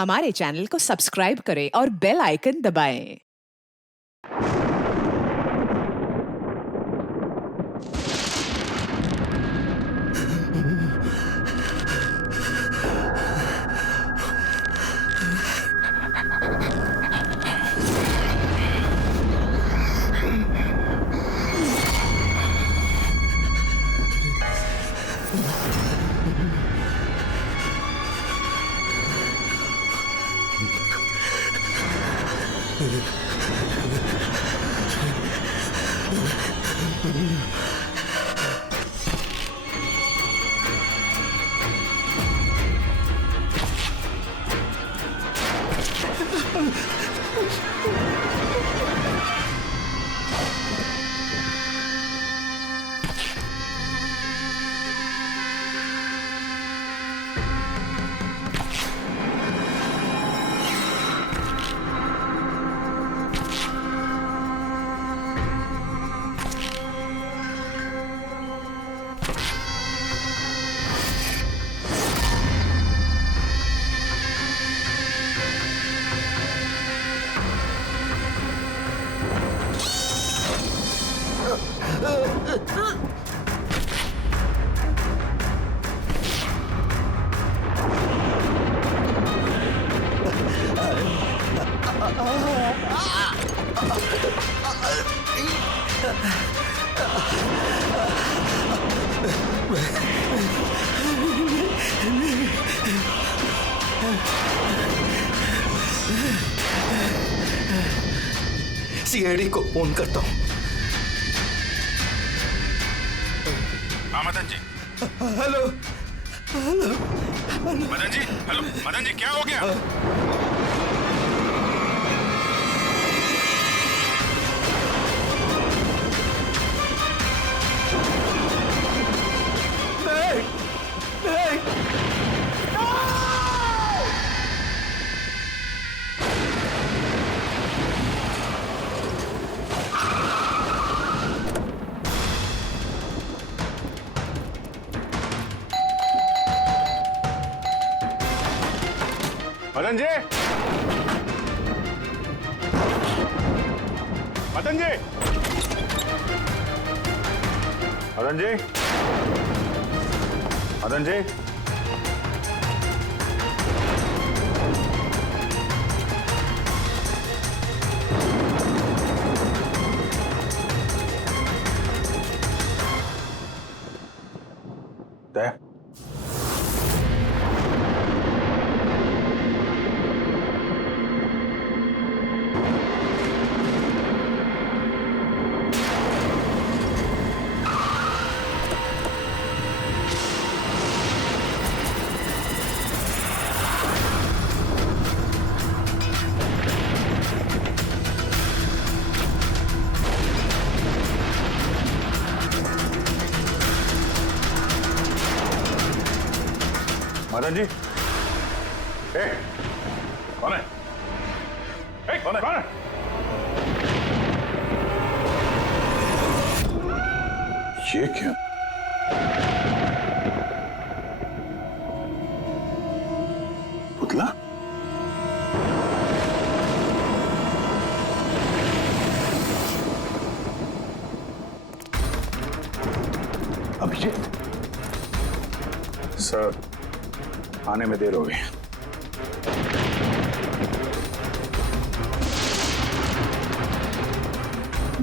हमारे चैनल को सब्सक्राइब करें और बेल आइकन दबाएं। सीआईडी को फोन करता हूँ। हाँ Madan ji. Hello hello Madan ji, hello Madan ji, क्या हो गया? नहीं नहीं मदन जी, मदन जी, मदन जी, मदन जी, दे मदन जी, कौन है? कौन है? कौन है? ये क्या? पुतला? अभिजीत? सर, आने में देर हो गई।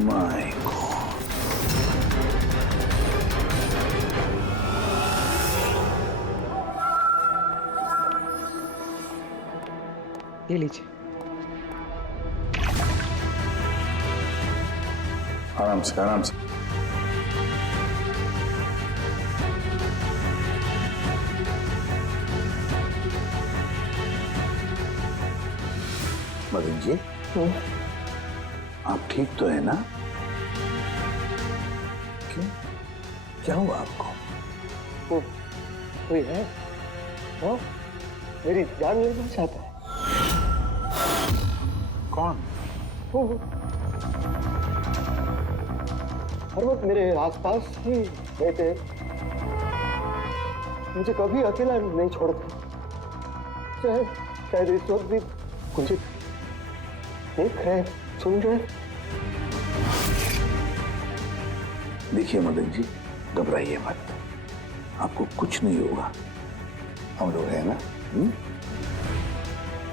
My God. ये लीजिए। आराम से, आराम से। मदन जी, आप ठीक तो है ना? क्यों? क्या हुआ आपको? कोई है? वो मेरी जान लेना चाहता है। कौन? वो हर वक्त मेरे आसपास ही रहते, मुझे कभी अकेला नहीं छोड़ते, चाहे शायद इस वक्त भी मुझे देख रहे, सुन रहे। देखिए मदन जी, घबराइए मत, आपको कुछ नहीं होगा, हम लोग हैं ना।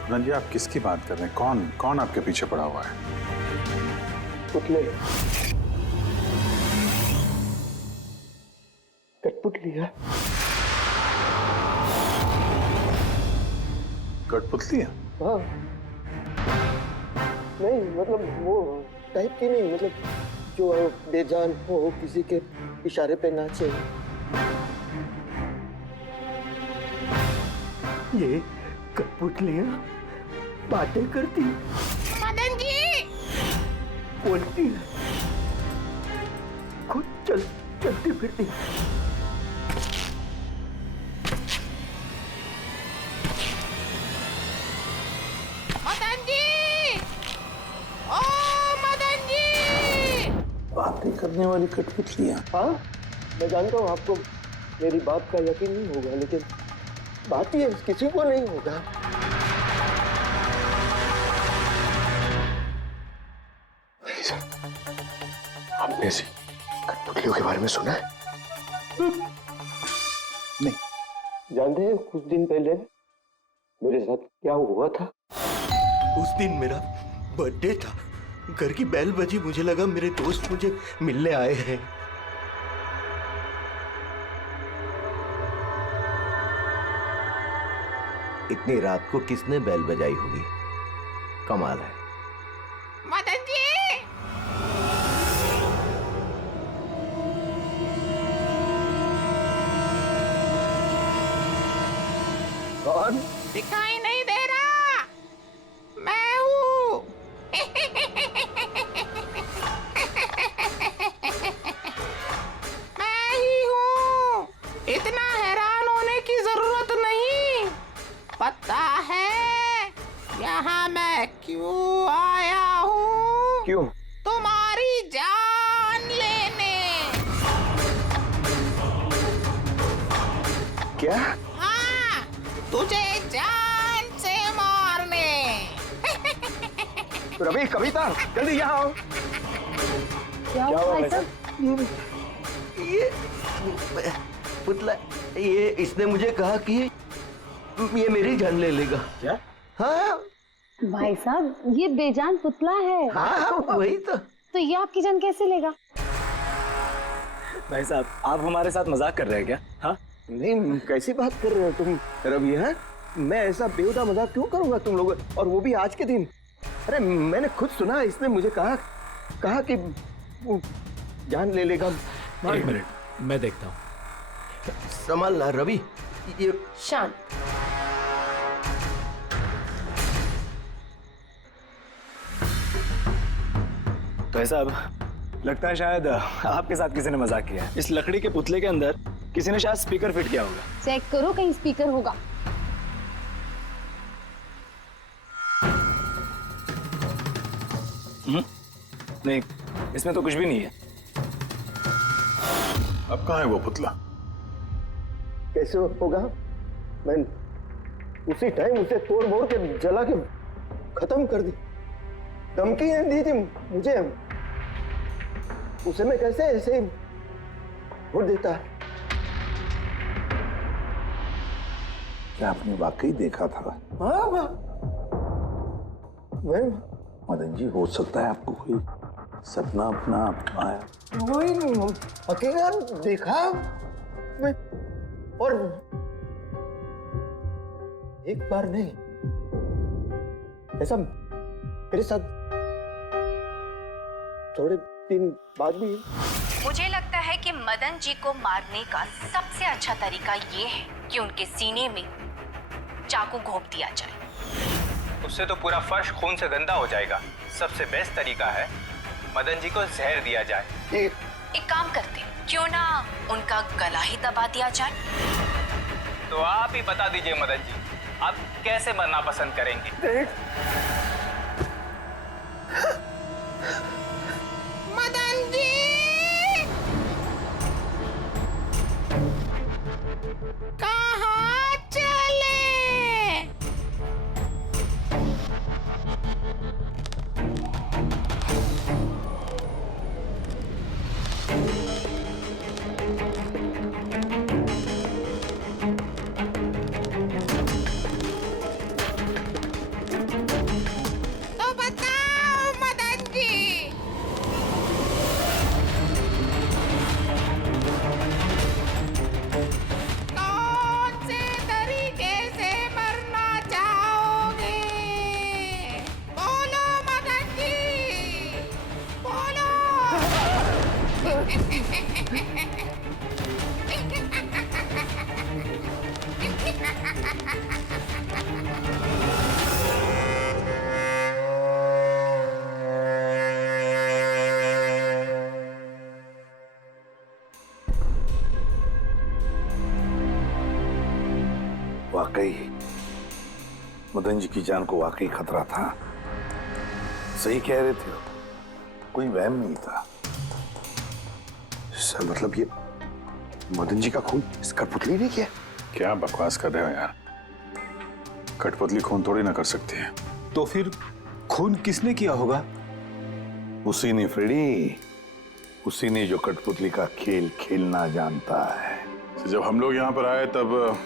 मदन जी, आप किसकी बात कर रहे हैं? कौन कौन आपके पीछे पड़ा हुआ है? पुतले, कठपुतलियां। कठपुतली है? हाँ, नहीं मतलब वो टाइप की नहीं, मतलब जो बेजान हो, किसी के इशारे पे नाचे। ये कठपुतलियां बातें करती, मदन जी, बोलती है, खुद चलती फिरती। मदन जी, ओ मदन जी। बातें करने वाली कठपुतलियां। हाँ, मैं जानता हूँ आपको मेरी बात का यकीन नहीं होगा, लेकिन बात ये किसी को नहीं होगा। आपने ऐसी कठपुतलियों के बारे में सुना है? नहीं। जानते हैं कुछ दिन पहले मेरे साथ क्या हुआ था? उस दिन मेरा बर्थडे था, घर की बेल बजी, मुझे लगा मेरे दोस्त मुझे मिलने आए हैं। इतनी रात को किसने बेल बजाई होगी? कमाल है। मदन जी, कौन? दिखाई नहीं दे रहा, मैं हूँ। मैं ही हूँ, इतना हैरान होने की जरूरत नहीं। पता है यहाँ मैं क्यों आया हूँ? क्यों? तुम्हारी जान लेने। क्या? हाँ, तुझे जान से मारने। रवि, कविता, जल्दी यहाँ आओ। क्या हुआ भाई साहब? ये पुतला, ये इसने मुझे कहा कि ये मेरी जान ले लेगा। क्या? हाँ भाई साहब, ये बेजान पुतला है। हाँ, वही तो ये आपकी जान कैसे लेगा? भाई साहब, आप हमारे साथ मजाक कर रहे हैं क्या? हाँ, नहीं, कैसी बात कर रहे हो तुम रवि? है, मैं ऐसा बेहुदा मजाक क्यों करूंगा तुम लोग, और वो भी आज के दिन? अरे मैंने खुद सुना, इसने मुझे कहा कि वो जान ले लेगा। एक मिनट, मैं देखता हूँ। संभालना रवि। ये शांत। तो भाई साहब, लगता है शायद आपके साथ किसी ने मजाक किया है। इस लकड़ी के पुतले के अंदर किसी ने शायद स्पीकर फिट किया होगा। चेक करो, कहीं स्पीकर होगा। नहीं, इसमें तो कुछ भी नहीं है। अब कहाँ है वो पुतला? कैसे होगा? मैं उसी टाइम उसे तोड़ मोड़ के जला के खत्म कर दी। धमकी दी थी मुझे, उसे मैं कैसे ऐसे ही छोड़ देता? क्या आपने वाकई देखा था? हाँ, मैं मदन जी, हो सकता है आपको कोई सपना अपना आया। वही अकेला देखा मैं, और एक बार नहीं, ऐसा मेरे साथ थोड़े दिन बाद भी। मुझे लगता है कि मदन जी को मारने का सबसे अच्छा तरीका ये है कि उनके सीने में चाकू घोंप दिया जाए। उससे तो पूरा फर्श खून से गंदा हो जाएगा। सबसे बेस्ट तरीका है मदन जी को जहर दिया जाए। एक काम करते हैं, क्यों ना उनका गला ही दबा दिया जाए? तो आप ही बता दीजिए मदन जी, आप कैसे मरना पसंद करेंगे? मदन जी, कहाँ चले? वाकई मदन जी की जान को वाकई खतरा था। सही कह रहे थे, कोई वहम नहीं था। सर मतलब ये मदन जी का खून इस कठपुतली ने किया? क्या बकवास कर रहे हो यार, कठपुतली खून थोड़ी ना कर सकती है। तो फिर खून किसने किया होगा? उसी ने फ्रेडी, उसी ने जो कठपुतली का खेल खेलना जानता है। तो जब हम लोग यहाँ पर आए तब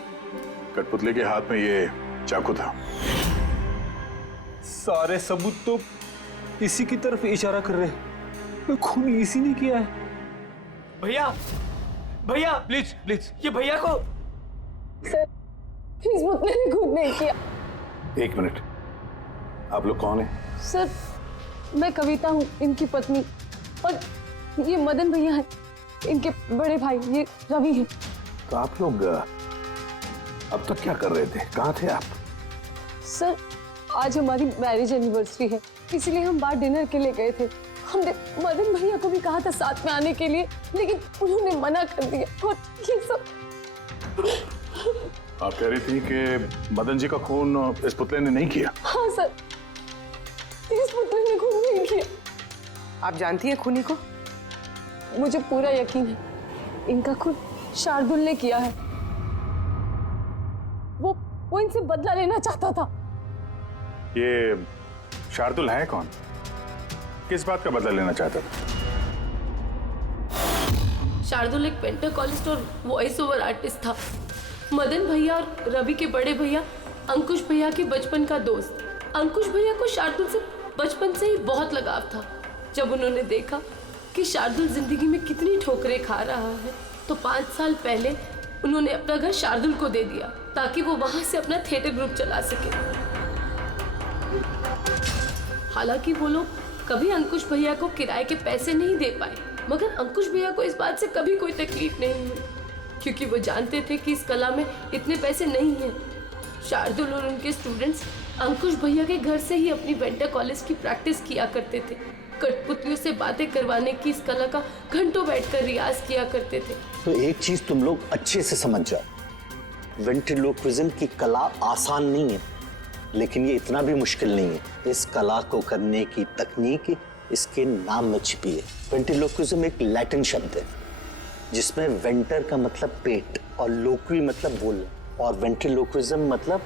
कठपुतली के हाथ में ये चाकू था। सारे सबूत तो इसी की तरफ इशारा कर रहे हैं। खून इसी ने किया है। भैया भैया प्लीज प्लीज ये भैया को। सर इस पुतले ने खुद नहीं किया। एक मिनट, आप लोग कौन हैं? सर मैं कविता हूँ, इनकी पत्नी, और ये मदन भैया है, इनके बड़े भाई, ये रवि है। तो आप लोग अब तक क्या कर रहे थे? कहाँ थे आप? सर आज हमारी मैरिज एनिवर्सरी है, इसलिए हम बाहर डिनर के लिए गए थे। हमने मदन भैया को भी कहा था साथ में आने के लिए, लेकिन उन्होंने मना कर दिया। और ये सब आप कह रही थी कि मदन जी का खून इस पुतले ने नहीं किया? हाँ सर, इस पुतले ने खून नहीं किया। आप जानती हैं खूनी को? मुझे पूरा यकीन है इनका खून शार्दुल ने किया है। वो इनसे बदला लेना चाहता था। ये शार्दुल है कौन? किस बात का बदला लेना चाहता था? शार्दुल एक पेंटाकोलिस्ट और वॉइस ओवर आर्टिस्ट था। मदन भैया और रवि के बड़े भैया अंकुश भैया के बचपन का दोस्त। अंकुश भैया को शार्दुल से बचपन से ही बहुत लगाव था। जब उन्होंने देखा कि शार्दुल जिंदगी में कितनी ठोकरें खा रहा है, तो 5 साल पहले उन्होंने अपना घर शार्दुल को दे दिया ताकि वो वहां से अपना थिएटर ग्रुप चला सके। हालांकि वो लोग कभी अंकुश भैया को किराए के पैसे नहीं दे पाए, मगर अंकुश भैया को इस बात से कभी कोई तकलीफ नहीं हुई, क्योंकि वो जानते थे कि इस कला में इतने पैसे नहीं हैं। शार्दुल और उनके स्टूडेंट्स अंकुश भैया के घर से ही अपनी पेंटाकोलिस्ट की प्रैक्टिस किया करते थे। कठपुतलियों से बातें करवाने की इस कला का घंटों बैठकर रियाज किया करते थे। तो एक चीज तुम लोग अच्छे से समझ जाओ, वेंट्रिलोक्विज्म की कला आसान नहीं है, लेकिन ये इतना भी मुश्किल नहीं है। इस कला को करने की तकनीक इसके नाम में छिपी है। वेंट्रिलोक्विज्म एक लैटिन शब्द है जिसमें वेंटर का मतलब पेट और लोक्वी मतलब बोलना, और वेंट्रिलोक्विज्म मतलब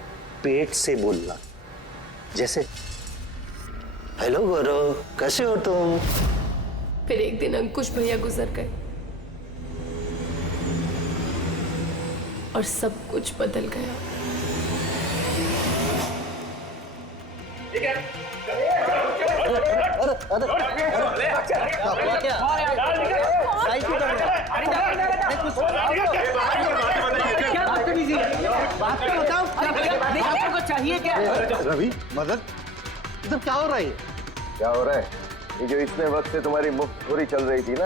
पेट से बोलना। जैसे हेलो गौरव, कैसे हो तुम? फिर एक दिन अंकुश भैया गुजर गए और सब कुछ बदल गया। रवि, मदन, इधर क्या हो रहा है? क्या हो रहा है? ये जो इतने वक्त से तुम्हारी मुफ्तखोरी चल रही थी ना,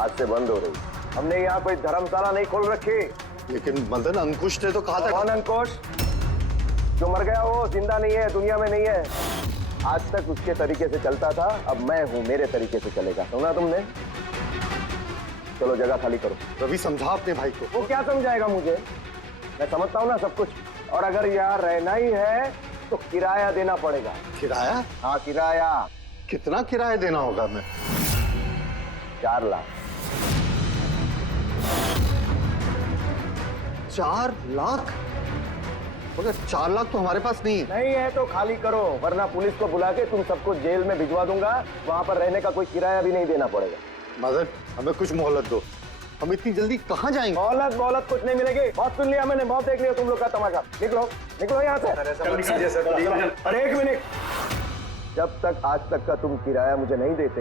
आज से बंद हो रही। हमने यहाँ कोई धर्मशाला नहीं खोल रखी। लेकिन मदन, अंकुश ने तो कहा था। कौन अंकुश? जो मर गया वो जिंदा नहीं है, दुनिया में नहीं है। आज तक उसके तरीके से चलता था, अब मैं हूँ, मेरे तरीके से चलेगा। सुना तुमने? चलो जगह खाली करो। रवि समझा अपने भाई को। वो क्या समझाएगा मुझे? मैं समझता हूँ ना सब कुछ। और अगर यहाँ रहना ही है तो किराया देना पड़ेगा। किराया? हाँ किराया। कितना किराया देना होगा? हमें 4 लाख। 4 लाख? मगर 4 लाख तो हमारे पास नहीं है। नहीं है तो खाली करो, वरना पुलिस को बुला के तुम सबको जेल में भिजवा दूंगा। वहां पर रहने का कोई किराया भी नहीं देना पड़ेगा। मदन, हमें कुछ मोहलत दो। हम इतनी जल्दी कहाँ जाएंगे? मोहलत कुछ नहीं मिलेगी। बहुत सुन लिया मैंने, बहुत देख लिया तुम लोग का तमाशा। निकलो निकलो यहाँ से। अरे एक मिनट, जब तक आज तक का तुम किराया मुझे नहीं देते,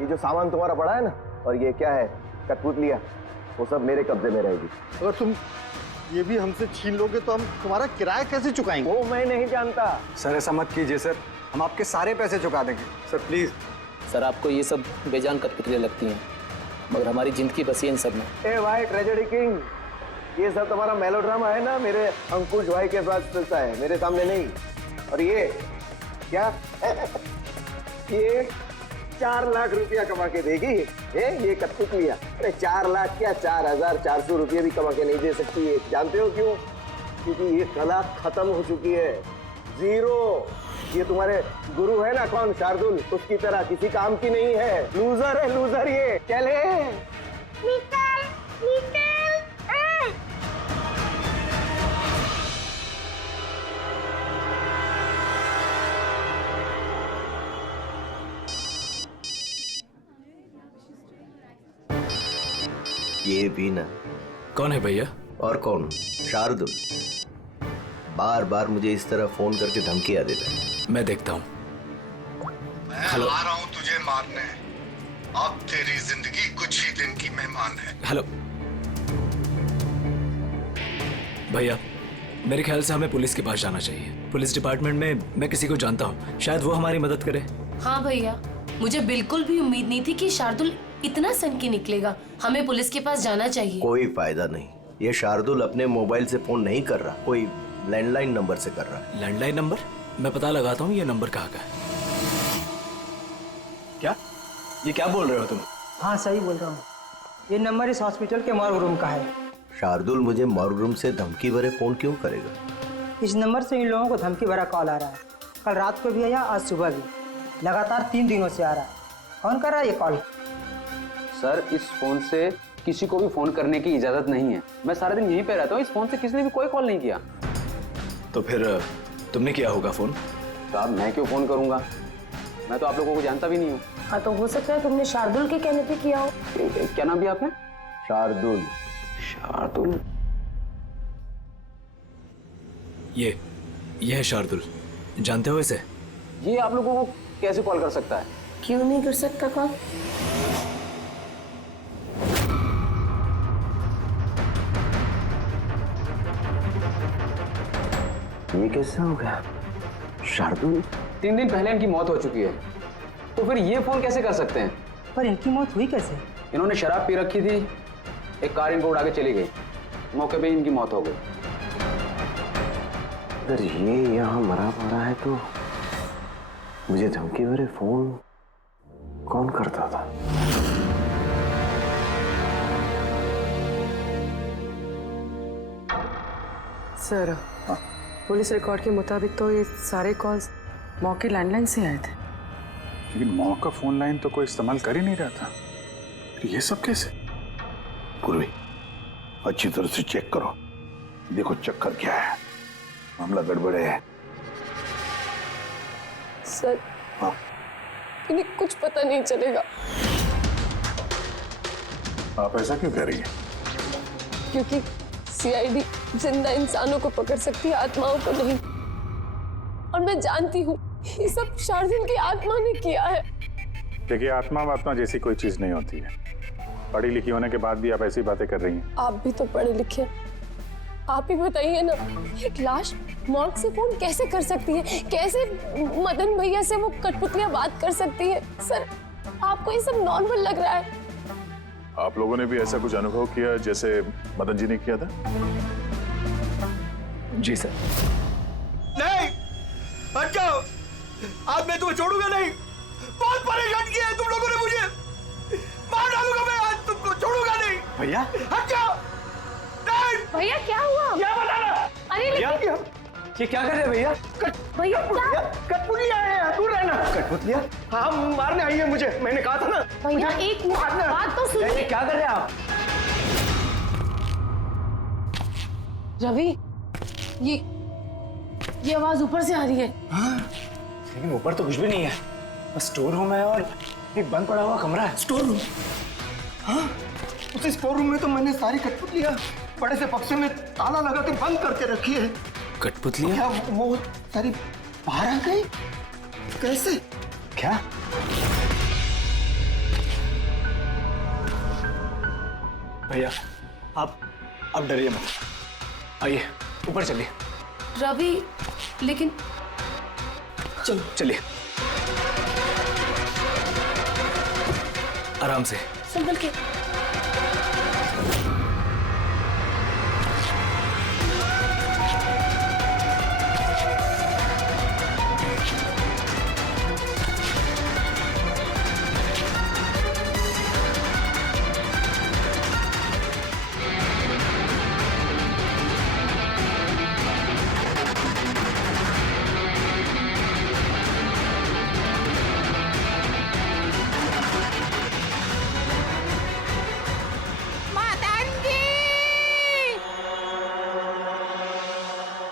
ये जो सामान तुम्हारा पड़ा है ना, और ये क्या है, कठपुतलियां, वो सब मेरे कब्जे में रहेगी। अगर तुम ये भी हमसे छीन लोगे तो हम तुम्हारा किराया कैसे चुकाएंगे? वो मैं नहीं जानता। सर ऐसा मत कीजिए सर, हम आपके सारे पैसे चुका देंगे सर, प्लीज। सर आपको ये सब बेजान कठपुतलियां लगती हैं, मगर हमारी जिंदगी बसी है इन सब में। ए भाई ट्रेजेडी किंग, ये सब तुम्हारा मेलोड्रामा है ना, मेरे अंकुश भाई के पास चलता है, मेरे सामने नहीं। और ये क्या ये 4 लाख रुपया कमा के देगी ये कठपुतलियां। अरे 4 लाख क्या, 4,400 रुपये भी कमा के नहीं दे सकती है। जानते हो क्यों? क्योंकि ये कला खत्म हो चुकी है, जीरो। ये तुम्हारे गुरु है ना, कौन, शार्दुल, उसकी तरह किसी काम की नहीं है। लूजर है, लूजर ये। चले निकल निकल। ये भी ना। कौन है भैया? और कौन, शार्दुल। बार बार मुझे इस तरह फोन करके धमकियां देता है। मैं देखता हूँ। मैं आ रहा हूँ तुझे मारने। अब तेरी जिंदगी कुछ ही दिन की मेहमान है। हेलो भैया, मेरे ख्याल से हमें पुलिस के पास जाना चाहिए। पुलिस डिपार्टमेंट में मैं किसी को जानता हूँ, शायद वो हमारी मदद करे। हाँ भैया, मुझे बिल्कुल भी उम्मीद नहीं थी कि शार्दुल इतना सनकी निकलेगा। हमें पुलिस के पास जाना चाहिए। कोई फायदा नहीं, ये शार्दुल अपने मोबाइल से फोन नहीं कर रहा, कोई लैंडलाइन नंबर से कर रहा है। Landline number? मैं पता लगाता हूँ ये नंबर कहाँ का है। क्या ये क्या बोल रहे हो तुम? हाँ सही बोल रहा हूँ, ये नंबर इस हॉस्पिटल के मॉर्ग रूम का है। शार्दुल मुझे मॉर्ग रूम से धमकी भरे फोन क्यों करेगा? इस नंबर से इन लोगों को धमकी भरा कॉल आ रहा है। कल रात को भी आया, आज सुबह भी, लगातार 3 दिनों से आ रहा है। कौन कर रहा है ये कॉल? सर, इस फोन से किसी को भी फोन करने की इजाजत नहीं है। मैं सारा दिन यहीं पे रहता हूँ, इस फोन से किसी ने भी कोई कॉल नहीं किया। तो फिर तुमने किया होगा फोन? साहब मैं क्यों फोन करूंगा, मैं तो आप लोगों को जानता भी नहीं हूँ। हाँ तो हो सकता है तुमने शार्दुल के कहने पे किया हो। क्या नाम दिया आपने? शार्दुल। शार्दुल? ये है शार्दुल, जानते हो इसे? ये आप लोगों को कैसे कॉल कर सकता है? क्यों नहीं कर सकता कॉल? ये कैसे हो गया? शार्दुल 3 दिन पहले इनकी मौत हो चुकी है, तो फिर ये फोन कैसे कर सकते हैं? पर इनकी मौत हुई कैसे? इन्होंने शराब पी रखी थी, एक कार इनको उड़ा के चली गई, मौके पे इनकी मौत हो गई। अगर ये यहाँ मरा पड़ा है तो मुझे धमकी भरे फोन कौन करता था? सर, पुलिस रिकॉर्ड के मुताबिक तो ये सारे कॉल्स मौके लैंडलाइन से आए थे। लेकिन मौका फोन लाइन तो कोई इस्तेमाल कर ही नहीं रहा था। ये सब कैसे? पूर्वी, अच्छी तरह से चेक करो, देखो चक्कर क्या है, मामला गड़बड़ है। सर, हाँ? इन्हें कुछ पता नहीं चलेगा। आप ऐसा क्यों कह रही हैं? क्योंकि सीआईडी जिंदा इंसानों को पकड़ सकती है, आत्माओं को नहीं। और मैं जानती हूँ ये सब शार्दुल की आत्मा ने किया है। देखिए, आत्मा जैसी कोई चीज नहीं होती है। पढ़ी लिखी होने के बाद भी आप ऐसी बातें कर रही हैं। आप भी तो पढ़े लिखे, आप ही बताइए ना, एक लाश मॉर्ग से फोन कैसे कर सकती है? कैसे मदन भैया से वो कठपुतलियां बात कर सकती है? सर, आपको ये सब नॉर्मल लग रहा है? आप लोगों ने भी ऐसा कुछ अनुभव किया जैसे मदन जी ने किया था? जी सर। नहीं, हट जाओ, आज मैं तुम्हें छोड़ूंगा नहीं। बहुत परेशान किया है तुम लोगों ने मुझे, मार डालूंगा मैं, आज तुमको छोड़ूगा नहीं। भैया हट जाओ। नहीं भैया, क्या हुआ? क्या बताना? अरे लेकिन ये क्या कर रहे हैं भैया? भैया कठपुतलियां हैं, दूर रहना। कठपुतलियां? हाँ, मारने आई है मुझे, मैंने कहा था ना। भैया एक बात तो सुनिए। क्या कर रहे हैं आप? रवि, ये आवाज ऊपर से आ रही है। हाँ, लेकिन ऊपर तो कुछ भी नहीं है, बस स्टोर रूम है और एक बंद पड़ा हुआ कमरा है। Store room? हाँ, उस स्टोर रूम में तो मैंने सारी कठपुतलियां बड़े से बक्से में ताला लगा के बंद करके रखी है। कठपुतलियां? क्या वो सारी बाहर आ गई? कैसे? क्या? भैया आप डरिए मत, आइए ऊपर चलिए। रवि, लेकिन चलिए आराम से, संभल के।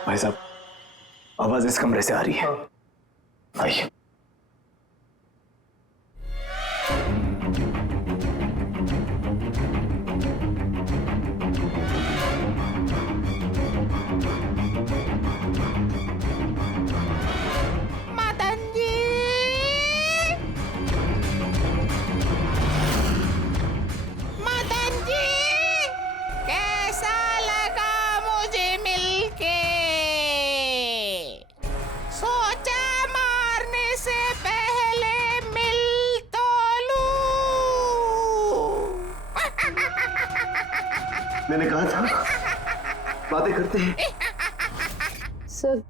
भाई साहब, आवाज इस कमरे से आ रही है। आइए। मैंने कहा था बातें करते हैं। सर,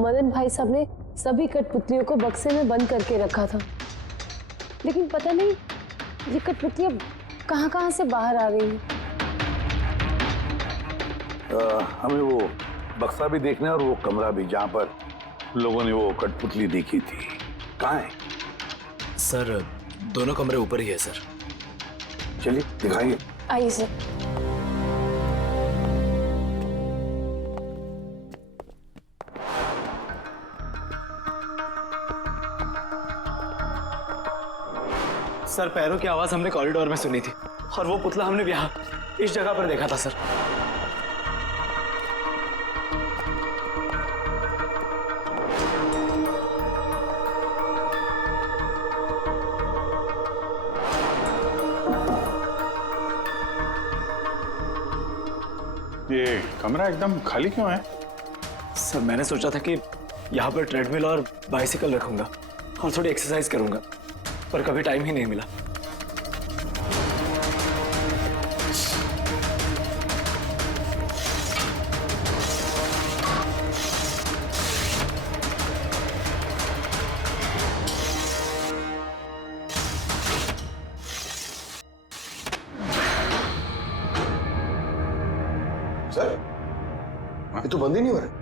मदन भाई साहब ने सभी कठपुतलियों को बक्से में बंद करके रखा था, लेकिन पता नहीं ये कठपुतलियां कहां से बाहर आ रही हैं। हमें वो बक्सा भी देखना है और वो कमरा भी जहाँ पर लोगों ने वो कठपुतली देखी थी। कहाँ है? सर, दोनों कमरे ऊपर ही है सर। चलिए दिखाइए। आइए सर। सर, पैरों की आवाज हमने कॉरिडोर में सुनी थी और वो पुतला हमने यहाँ इस जगह पर देखा था सर। ये कमरा एकदम खाली क्यों है? सर, मैंने सोचा था कि यहाँ पर ट्रेडमिल और बाइसिकल रखूंगा और थोड़ी एक्सरसाइज करूंगा, पर कभी टाइम ही नहीं मिला। सर, ये तो बंद ही नहीं हो रहा।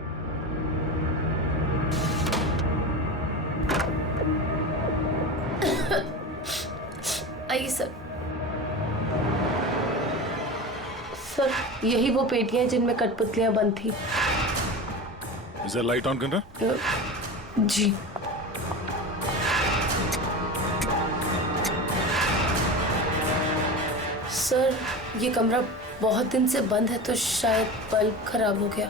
आइए सर। सर, यही वो पेटियां हैं जिनमें कठपुतलियां बंद थी। इधर लाइट ऑन करना। जी। सर, ये कमरा बहुत दिन से बंद है तो शायद बल्ब खराब हो गया।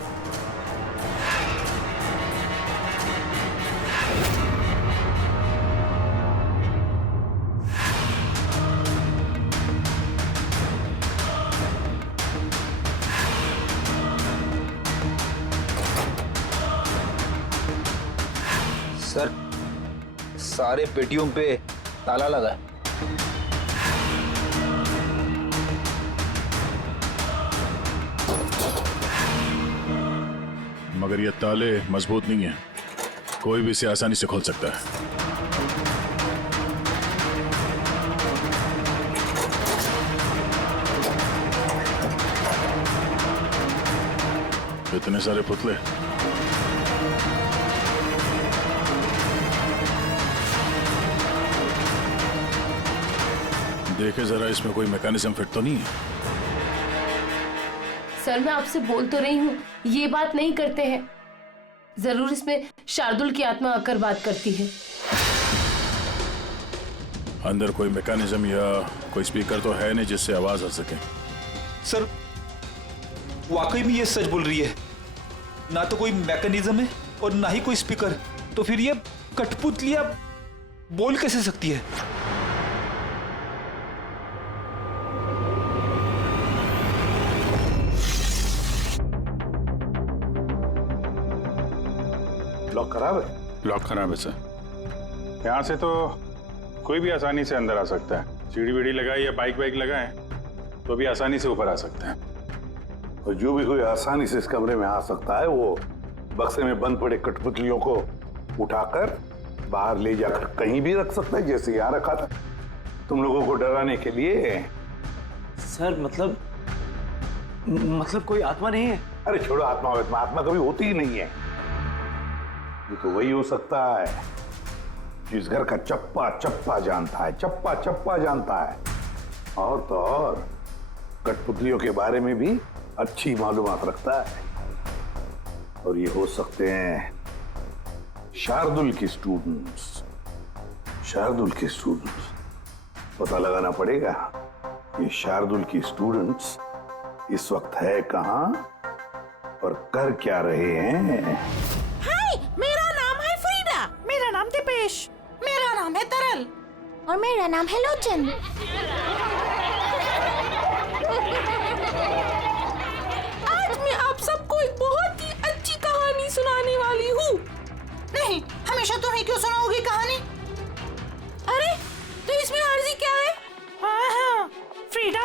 सर, सारे पेटियों पे ताला लगा है। मगर ये ताले मजबूत नहीं है, कोई भी इसे आसानी से खोल सकता है। इतने सारे पुतले, देखे जरा, इसमें कोई मैकेनिज्म फिट तो नहीं है। सर, मैं आपसे बोल तो रही हूँ, ये बात नहीं करते हैं। जरूर इसमें शार्दुल की आत्मा आकर बात करती है। अंदर कोई मैकेनिज्म या कोई स्पीकर तो है नहीं जिससे आवाज आ सके। सर, वाकई में ये सच बोल रही है। ना तो कोई मैकेनिज्म है और ना ही कोई स्पीकर, तो फिर ये कठपुतलियां बोल कैसे सकती है? लॉक खराब है? लॉक खराब है सर। यहाँ से तो कोई भी आसानी से अंदर आ सकता है। सीढ़ी वीढ़ी लगाए या बाइक वाइक लगाए तो भी आसानी से ऊपर आ सकते हैं। और जो भी कोई आसानी से इस कमरे में आ सकता है वो बक्से में बंद पड़े कठपुतलियों को उठाकर बाहर ले जाकर कहीं भी रख सकता है, जैसे यहाँ रखा था तुम लोगों को डराने के लिए। सर, मतलब कोई आत्मा नहीं है? अरे छोड़ो, आत्मा कभी होती ही नहीं है। ये तो वही हो सकता है जिस घर का चप्पा चप्पा जानता है, चप्पा चप्पा जानता है। और तो और कठपुतलियों के बारे में भी अच्छी मालूमात रखता है। और ये हो सकते हैं शार्दुल के स्टूडेंट्स। शार्दुल के स्टूडेंट्स पता लगाना पड़ेगा ये शार्दुल के स्टूडेंट्स इस वक्त है कहां और कर क्या रहे हैं। हाय, मेरा नाम है फ्रीडा। मेरा नाम दीपेश। मेरा नाम है तरल। और मेरा नाम है लोचन। आज मैं आप सबको एक बहुत ही अच्छी कहानी सुनाने वाली हूँ। नहीं, हमेशा तुम ही क्यों सुनाओगी कहानी? अरे, तो इसमें अर्जी क्या है? हाँ, फ्रीडा,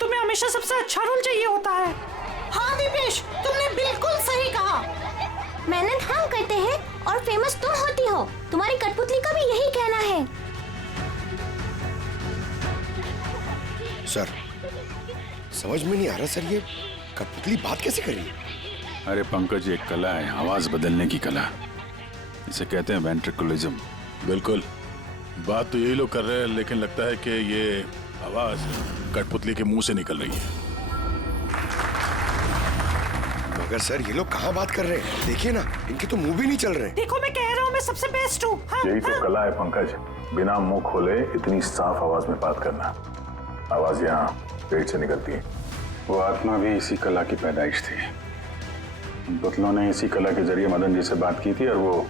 तुम्हें हमेशा सबसे अच्छा रोल चाहिए होता है। हाँ दीपेश, तुमने बिल्कुल सही कहा। मेहनत हम करते हैं और फेमस तुम होती हो। तुम्हारी कठपुतली का भी यही कहना है। सर, समझ में नहीं आ रहा सर, ये कठपुतली बात कैसे कर रही है? अरे पंकज, एक कला है आवाज बदलने की कला। इसे कहते हैं वेंट्रिकुलिज्म। बिल्कुल, बात तो यही लोग कर रहे हैं, लेकिन लगता है कि ये आवाज कठपुतली के मुंह से निकल रही है। मगर सर, ये लोग कहाँ बात कर रहे हैं? देखिए ना, इनके तो मुंह भी नहीं चल रहे। देखो, मैं कह रहा हूँ मैं सबसे बेस्ट हूँ। यही तो कला है पंकज, बिना मुंह खोले इतनी साफ आवाज में बात करना। आवाज यहाँ पेट से निकलती है। वो आत्मा भी इसी कला की पैदाइश थी। उन पुतलों ने इसी कला के जरिए मदन जी से बात की थी और वो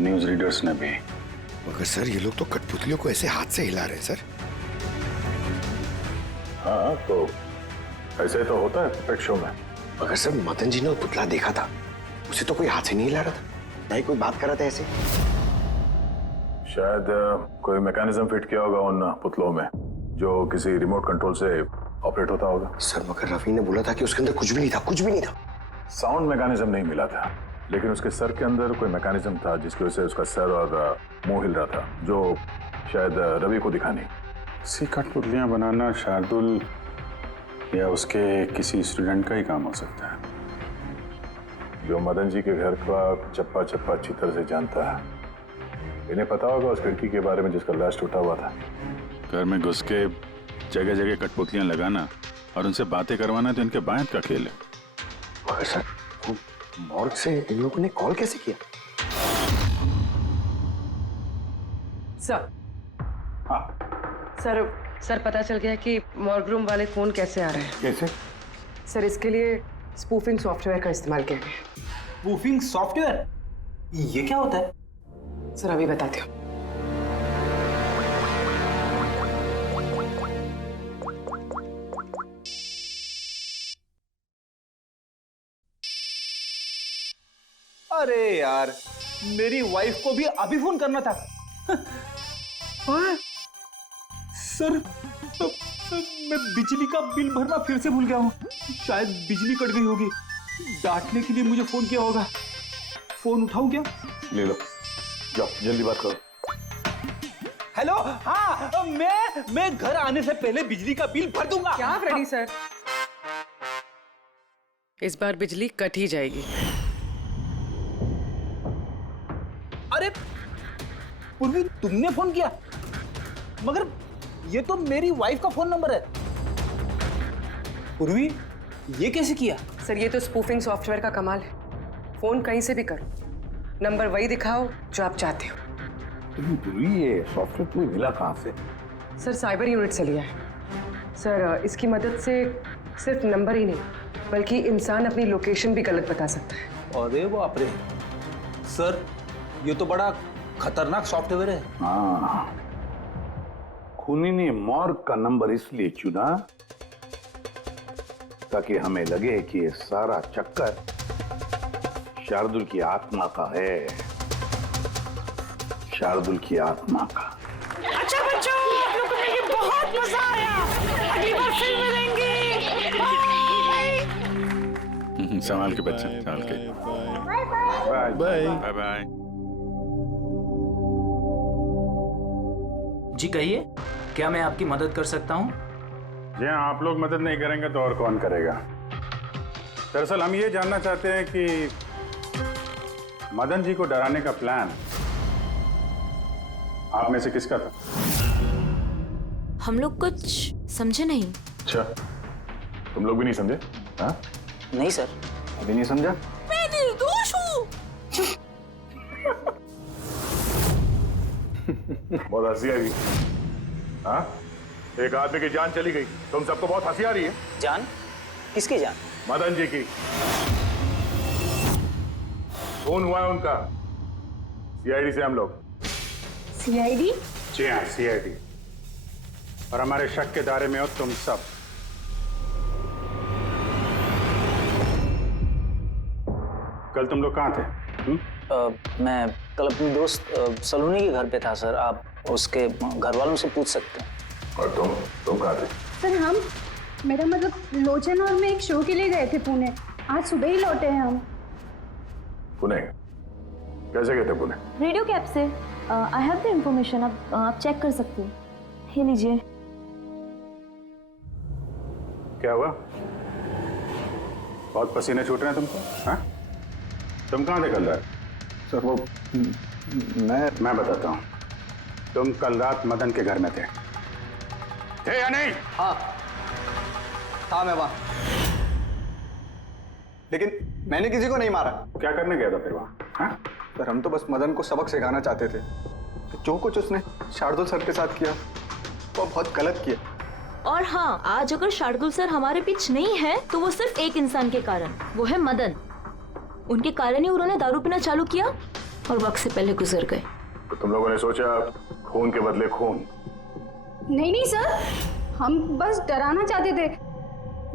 न्यूज रीडर्स ने भी। मगर सर, ये लोग तो कठपुतलियों को ऐसे हाथ से हिला रहे हैं सर। हाँ, तो ऐसे तो होता है पेट शो में। मगर सर, मदन जी ने वो पुतला देखा था, उसे तो कोई हाथ से नहीं हिला रहा था, नहीं कोई बात कर रहा था ऐसे। शायद कोई मैकेनिज्म फिट किया होगा उन पुतलों में जो किसी रिमोट कंट्रोल से ऑपरेट होता होगा। सर, मगर रवि ने बोला था कि उसके अंदर कुछ भी नहीं था, कुछ भी नहीं था। साउंड मैकेनिज्म नहीं मिला था, लेकिन उसके सर के अंदर कोई मैकेनिज्म था जिसकी वजह से उसका सर और मुंह हिल रहा था, जो शायद रवि को दिखा नहीं। सी कठपुतलियां बनाना शार्दुल या उसके किसी स्टूडेंट का ही काम हो सकता है, जो मदन जी के घर का चप्पा चप्पा अच्छी तरह से जानता है। इन्हें पता होगा उस लड़की के बारे में जिसका लाश टूटा हुआ था। घर में घुस के जगह जगह कठपुतलियां लगाना और उनसे बातें करवाना तो इनके बायत का खेल है। मगर सर, मॉर्ग से इन लोगों ने कॉल कैसे किया? सर, सर पता चल गया कि मॉर्ग रूम वाले फोन कैसे आ रहे हैं। कैसे? सर, इसके लिए स्पूफिंग सॉफ्टवेयर का इस्तेमाल किया गया। Spoofing software? ये क्या होता है? सर, अभी बताती हूँ। अरे यार, मेरी वाइफ को भी अभी फोन करना था। सर, मैं बिजली का बिल भरना फिर से भूल गया हूँ। शायद बिजली कट गई होगी। डांटने के लिए मुझे फोन किया होगा। फोन उठाऊं क्या? ले लो, जाओ जल्दी बात करो। हेलो, हाँ, मैं घर आने से पहले बिजली का बिल भर दूंगा। क्या फ्रेडी सर, इस बार बिजली कट ही जाएगी। अरे पूर्वी, तुमने फोन किया? मगर ये तो मेरी वाइफ का फोन नंबर है। पूर्वी, ये कैसे किया? सर, ये तो स्पूफिंग सॉफ्टवेयर का कमाल है। फोन कहीं से भी करो, नंबर वही दिखाओ जो आप चाहते हो। ये सॉफ्टवेयर तुम्हें मिला कहाँ से? सर, साइबर यूनिट से लिया है। सर, इसकी मदद से सिर्फ नंबर ही नहीं बल्कि इंसान अपनी लोकेशन भी गलत बता सकता है। अरे बाप रे सर, ये तो बड़ा खतरनाक सॉफ्टवेयर है। हाँ, खूनी ने मॉर्ग का नंबर इसलिए चुना ताकि हमें लगे कि ये सारा चक्कर शार्दुल की आत्मा का है। शार्दुल की आत्मा का। अच्छा बच्चों, आप लोगों को मिलके बहुत मजा आया। अगली बार फिर मिलेंगे। बाय। संभाल के बच्चे, संभाल के। Bye bye bye. जी कहिए, क्या मैं आपकी मदद कर सकता हूँ? जी हाँ, आप लोग मदद नहीं करेंगे तो और कौन करेगा? दरअसल हम ये जानना चाहते हैं कि मदन जी को डराने का प्लान आप में से किसका था? हम लोग कुछ समझे नहीं। अच्छा, तुम लोग भी नहीं समझे? हाँ? नहीं सर। अभी नहीं समझा? मैं निर्दोष बहुत हंसी आ रही है। हाँ, एक आदमी की जान चली गई, तुम सबको बहुत हंसी आ रही है। जान? किसकी जान? मदन जी की। खून हुआ है उनका, सीआईडी से हम लोग। सीआईडी? जी हाँ, सीआईडी। और हमारे शक के दायरे में हो तुम सब। कल तुम लोग कहाँ थे? मैं कल अपने दोस्त सलोनी के घर पे था सर। आप उसके घर वालों से पूछ सकते हैं। और तुम कहाँ थे? सर हम, मेरा मतलब लोचन और मैं एक शो के लिए गए थे पुणे। आज सुबह ही लौटे हैं हम। पुणे? कैसे गए थे पुणे? रेडियो कैब से। आई हैव द इंफॉर्मेशन, आप चेक कर सकते हो। ये लीजिए। क्या हुआ? बहुत पसीने छूट रहे हैं तुमको? हाँ? तुम कहाँ थे कल रात? सर वो मैं बताता हूँ। तुम कल रात मदन के घर में थे या नहीं? हाँ था मैं वहां, लेकिन मैंने किसी को नहीं मारा। क्या करने गया था फिर वहां? हाँ? सर हम तो बस मदन को सबक सिखाना चाहते थे। जो कुछ उसने शार्दुल सर के साथ किया वो बहुत गलत किया। और हाँ, आज अगर शार्दुल सर हमारे बीच नहीं है तो वो सिर्फ एक इंसान के कारण, वो है मदन। उनके कारण ही उन्होंने दारू पीना चालू किया और वक्त से पहले गुजर गए। तो तुम लोगों ने सोचा खून के बदले खून? नहीं नहीं सर, हम बस डराना चाहते थे।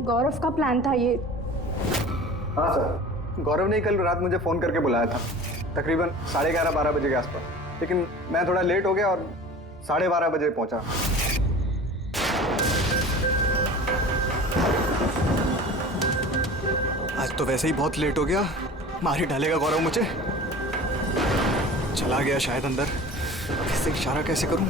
गौरव का प्लान था ये। हाँ सर, गौरव ने कल रात मुझे फोन करके बुलाया था, तकरीबन 11:30-12 बजे के आसपास। लेकिन मैं थोड़ा लेट हो गया और 12:30 बजे पहुंचा। आज तो वैसे ही बहुत लेट हो गया, मार ही डालेगा गौरव मुझे। चला गया शायद अंदर, किससे इशारा कैसे करूं?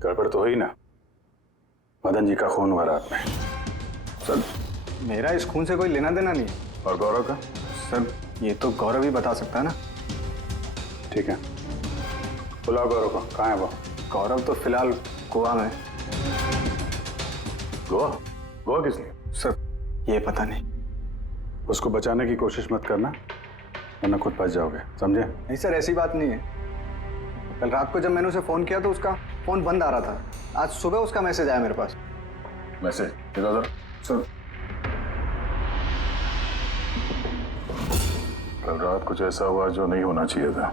गड़बड़ तो हुई ना? मदन जी का खून हुआ रात में। सर मेरा इस खून से कोई लेना देना नहीं है। और गौरव का? सर ये तो गौरव ही बता सकता है ना। ठीक है, बुलाओ गौरव को। कहाँ है वो? गौरव तो फिलहाल गोवा में। गोवा? गोवा किस लिए? सर ये पता नहीं। उसको बचाने की कोशिश मत करना, वरना खुद बच जाओगे, समझे? नहीं सर, ऐसी बात नहीं है। कल रात को जब मैंने उसे फोन किया तो उसका फोन बंद आ रहा था। आज सुबह उसका मैसेज आया मेरे पास। मैसेज? इधर सर कल रात कुछ ऐसा हुआ जो नहीं होना चाहिए था।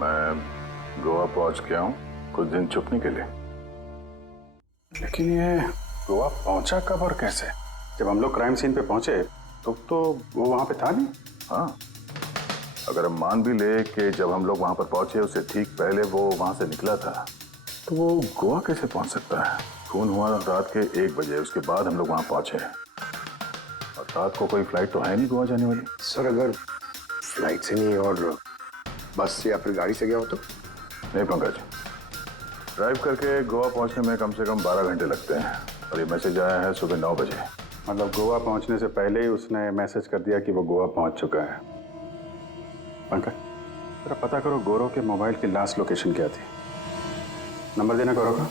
मैं गोवा पहुंच गया हूँ कुछ दिन छुपने के लिए। लेकिन ये गोवा पहुंचा कब और कैसे? जब हम लोग क्राइम सीन पे पहुंचे तो वो वहां पे था नहीं। हाँ, अगर हम मान भी ले कि जब हम लोग वहां पर पहुंचे उससे ठीक पहले वो वहां से निकला था, तो वो गोवा कैसे पहुंच सकता है? खून हुआ रात के 1 बजे, उसके बाद हम लोग वहां पहुंचे और रात को कोई फ्लाइट तो है नहीं गोवा जाने वाली। सर अगर फ्लाइट से नहीं और बस से या फिर गाड़ी से गया हो तो? नहीं पंकज, ड्राइव करके गोवा पहुंचने में कम से कम 12 घंटे लगते हैं और ये मैसेज आया है सुबह 9 बजे। मतलब गोवा पहुंचने से पहले ही उसने मैसेज कर दिया कि वो गोवा पहुंच चुका है। पंकज जरा पता करो गौरव के मोबाइल की लास्ट लोकेशन क्या थी। नंबर देना गौरव का।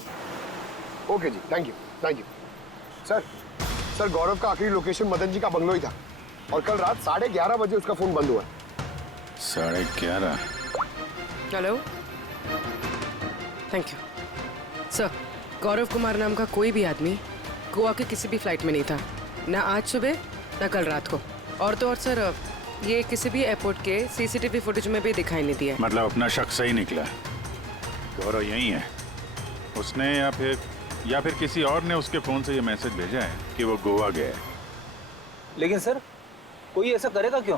ओके जी, thank you thank you. Sir Gaurav का आखिरी लोकेशन मदन जी का बंगलो ही था और कल रात 11:30 बजे उसका फोन बंद हुआ। 11:30? Hello, thank you sir. Gaurav Kumar नाम का कोई भी आदमी गोवा के किसी भी फ्लाइट में नहीं था, ना आज सुबह ना कल रात को। और तो और सर ये किसी भी एयरपोर्ट के सीसीटीवी फुटेज में भी दिखाई नहीं दिया। मतलब अपना शक सही निकला, गौरव यही है उसने या फिर किसी और ने उसके फोन से ये मैसेज भेजा है कि वो गोवा गया है। लेकिन सर कोई ऐसा करेगा क्यों?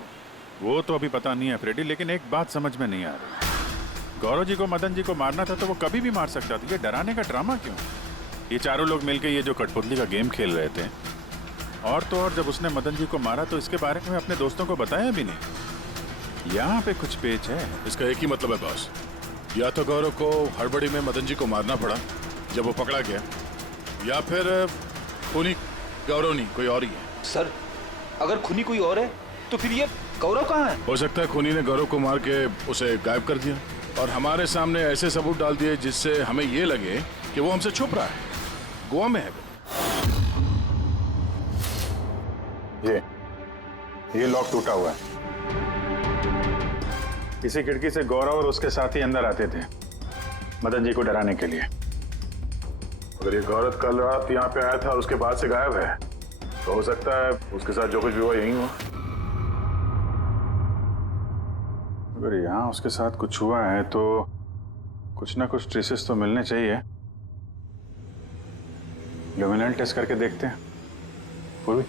वो तो अभी पता नहीं है फ्रेडी, लेकिन एक बात समझ में नहीं आ रही। गौरव जी को मदन जी को मारना था तो वो कभी भी मार सकता था। ये डराने का ड्रामा क्यों? ये चारों लोग मिलकर ये जो कठपुतली का गेम खेल रहे थे। और तो और जब उसने मदन जी को मारा तो इसके बारे में अपने दोस्तों को बताया भी नहीं। यहाँ पे कुछ पेच है। इसका एक ही मतलब है बॉस, या तो गौरव को हड़बड़ी में मदन जी को मारना पड़ा जब वो पकड़ा गया, या फिर गौरव नहीं, कोई और ही है। सर अगर खूनी कोई और है तो फिर ये गौरव कहाँ है? हो सकता है खूनी ने गौरव को मार के उसे गायब कर दिया और हमारे सामने ऐसे सबूत डाल दिए जिससे हमें ये लगे कि वो हमसे छुप रहा है, गोवा में है। ये लॉक टूटा हुआ है। इसी खिड़की से गौरव और उसके साथी अंदर आते थे मदन जी को डराने के लिए। अगर ये गौरव कल रात यहाँ पे आया था और उसके बाद से गायब है तो हो सकता है उसके साथ जो कुछ भी हुआ यही हुआ। अगर यहाँ उसके साथ कुछ हुआ है तो कुछ ना कुछ ट्रेसेस तो मिलने चाहिए। ल्यूमिनेंट टेस्ट करके देखते हैं। पूर्वी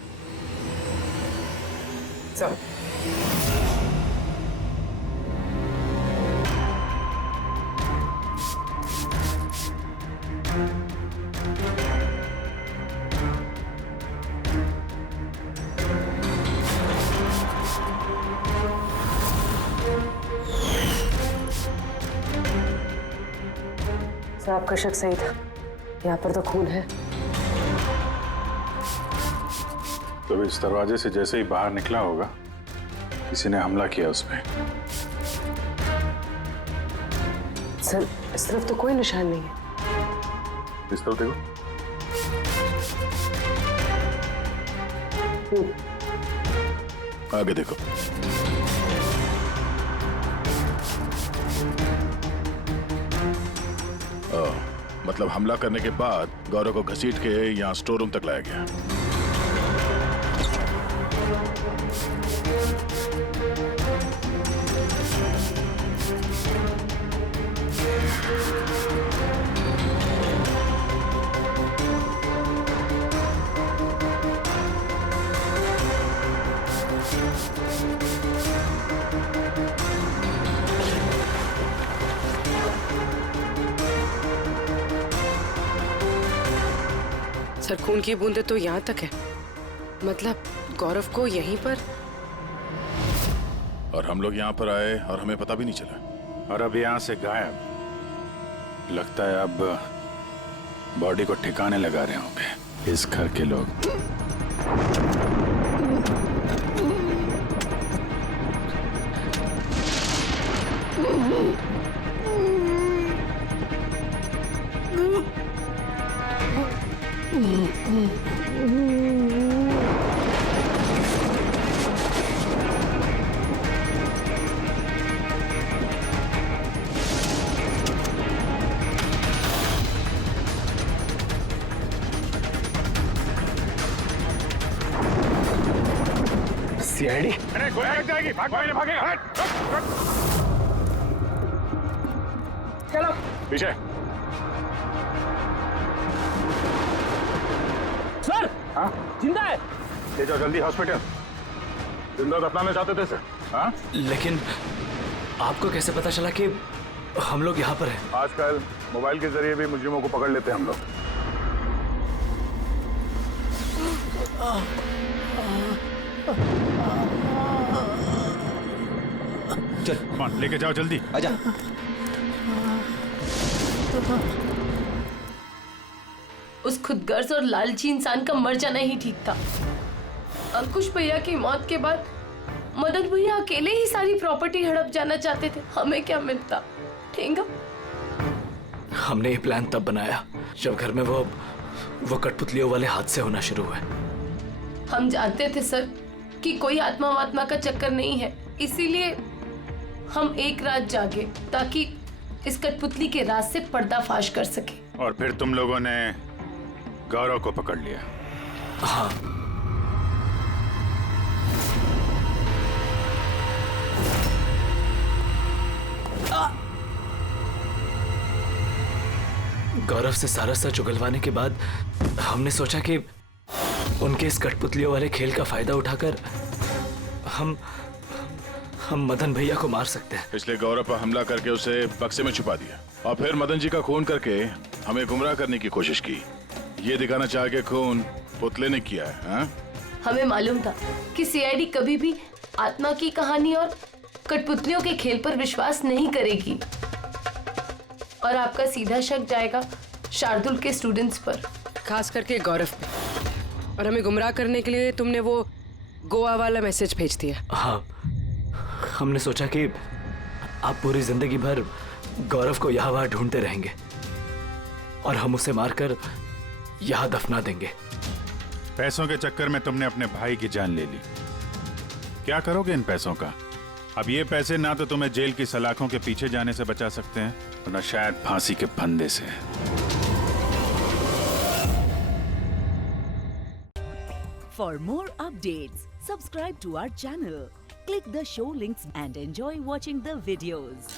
चलो। सर आपका शक सही था, यहाँ पर तो खून है। तो इस दरवाजे से जैसे ही बाहर निकला होगा किसी ने हमला किया उसमें। सर इस तरफ तो कोई निशान नहीं है। इस तरफ देखो। आगे देखो। मतलब हमला करने के बाद गौरव को घसीट के यहाँ स्टोर रूम तक लाया गया। सर खून की बूंदें तो यहाँ तक है, मतलब गौरव को यहीं पर। और हम लोग यहाँ पर आए और हमें पता भी नहीं चला। और अब यहाँ से गायब। लगता है अब बॉडी को ठिकाने लगा रहे होंगे इस घर के लोग। सीआईडी? अरे गोली लग जाएगी, भागेगा। चलो पीछे। सर हाँ जिंदा है। ले जाओ जल्दी हॉस्पिटल। जिंदा दफनाना चाहते थे सर। हाँ लेकिन आपको कैसे पता चला कि हम लोग यहाँ पर हैं? आजकल मोबाइल के जरिए भी मुजरिमों को पकड़ लेते हैं हम लोग। चल मान लेके जाओ जल्दी। आजा। उस खुदगर्ज और लालची इंसान का मर जाना ही ठीक था। अंकुश भैया की मौत के बाद मदन भैया अकेले ही सारी प्रॉपर्टी हड़प जाना चाहते थे। हमें क्या मिलता? ठेंगा। हमने ये प्लान तब बनाया जब घर में वो कठपुतलियों वाले हादसे होना शुरू हुए। हम जानते थे सर कि कोई आत्मा वात्मा का चक्कर नहीं है, इसीलिए हम एक रात जागे ताकि इस कठपुतली के राज से पर्दाफाश कर सके। और फिर तुम लोगों ने गौरव को पकड़ लिया। हाँ। गौरव से सारा सच उगलवाने के बाद हमने सोचा कि उनके इस कठपुतलियों वाले खेल का फायदा उठाकर हम मदन भैया को मार सकते हैं। इसलिए गौरव पर हमला करके उसे बक्से में छुपा दिया और फिर मदन जी का खून करके हमें गुमराह करने की कोशिश की। ये दिखाना चाह के खून पुतले ने किया है। हाँ? हमें मालूम था कि सीआईडी कभी भी आत्मा की कहानी और कठपुतलियों के खेल पर विश्वास नहीं करेगी और आपका सीधा शक जाएगा शार्दुल के स्टूडेंट्स पर, खास करके गौरव पे। और हमें गुमराह करने के लिए तुमने वो गोवा वाला मैसेज भेज दिया। हाँ, हमने सोचा कि आप पूरी जिंदगी भर गौरव को यहाँ वहाँ ढूंढते रहेंगे और हम उसे मारकर यहाँ दफना देंगे। पैसों के चक्कर में तुमने अपने भाई की जान ले ली। क्या करोगे इन पैसों का? अब ये पैसे ना तो तुम्हें जेल की सलाखों के पीछे जाने से बचा सकते हैं और ना शायद फांसी के फंदे से। For more updates, subscribe to our channel, click the show links and enjoy watching the videos.